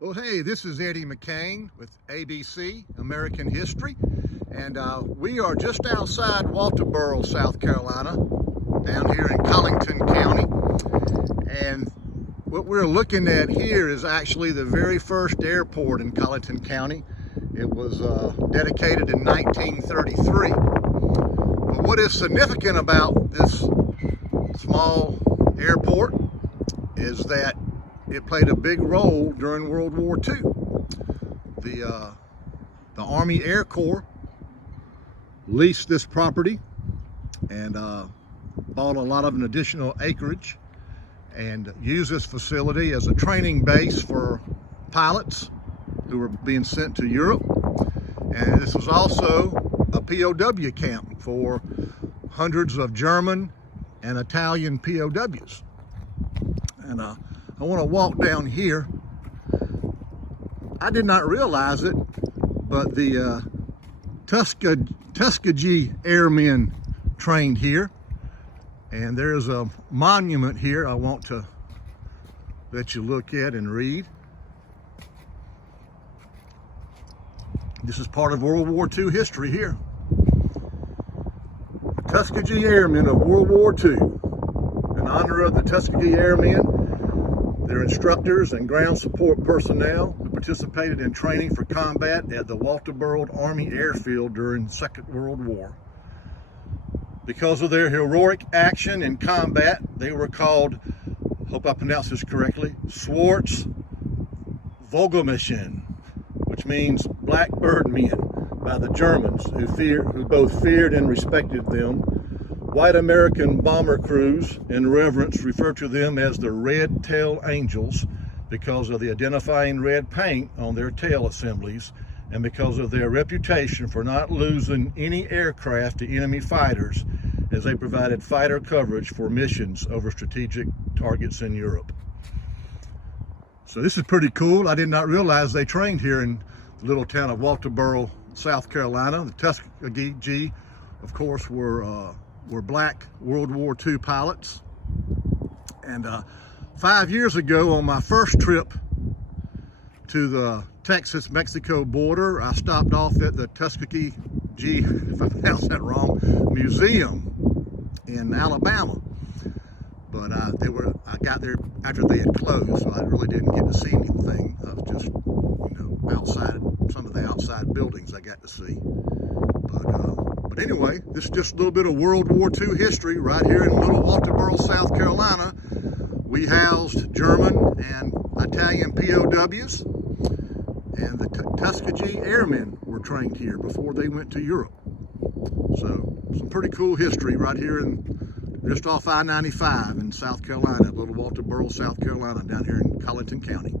Well, hey, this is Eddie McCain with ABC, American History, and we are just outside Walterboro, South Carolina, down here in Collington County. And what we're looking at here is actually the very first airport in Collington County. It was dedicated in 1933. But what is significant about this small airport is that it played a big role during World War II. The Army Air Corps leased this property and bought a lot of an additional acreage and used this facility as a training base for pilots who were being sent to Europe. And this was also a POW camp for hundreds of German and Italian POWs. And I want to walk down here. I did not realize it, but the Tuskegee airmen trained here. And there's a monument here I want to let you look at and read. This is part of World War II history here. Tuskegee Airmen of World War II. In honor of the Tuskegee Airmen, their instructors and ground support personnel who participated in training for combat at the Walterboro Army Airfield during the Second World War. Because of their heroic action in combat, they were called, hope I pronounce this correctly, Schwarz Vogelmännchen, which means blackbird men, by the Germans who both feared and respected them. White American bomber crews in reverence refer to them as the Red Tail Angels because of the identifying red paint on their tail assemblies and because of their reputation for not losing any aircraft to enemy fighters as they provided fighter coverage for missions over strategic targets in Europe. So this is pretty cool. I did not realize they trained here in the little town of Walterboro, South Carolina. The Tuskegee, of course, were black World War II pilots. And 5 years ago, on my first trip to the Texas-Mexico border, I stopped off at the Tuskegee, if I pronounced that wrong, Museum in Alabama. But I got there after they had closed, so I really didn't get to see anything. I was just, outside, some of the outside buildings I got to see. But anyway, this is just a little bit of World War II history right here in little Walterboro, South Carolina. We housed German and Italian POWs, and the Tuskegee Airmen were trained here before they went to Europe. So some pretty cool history right here just off I-95 in South Carolina, little Walterboro, South Carolina, down here in Collington County.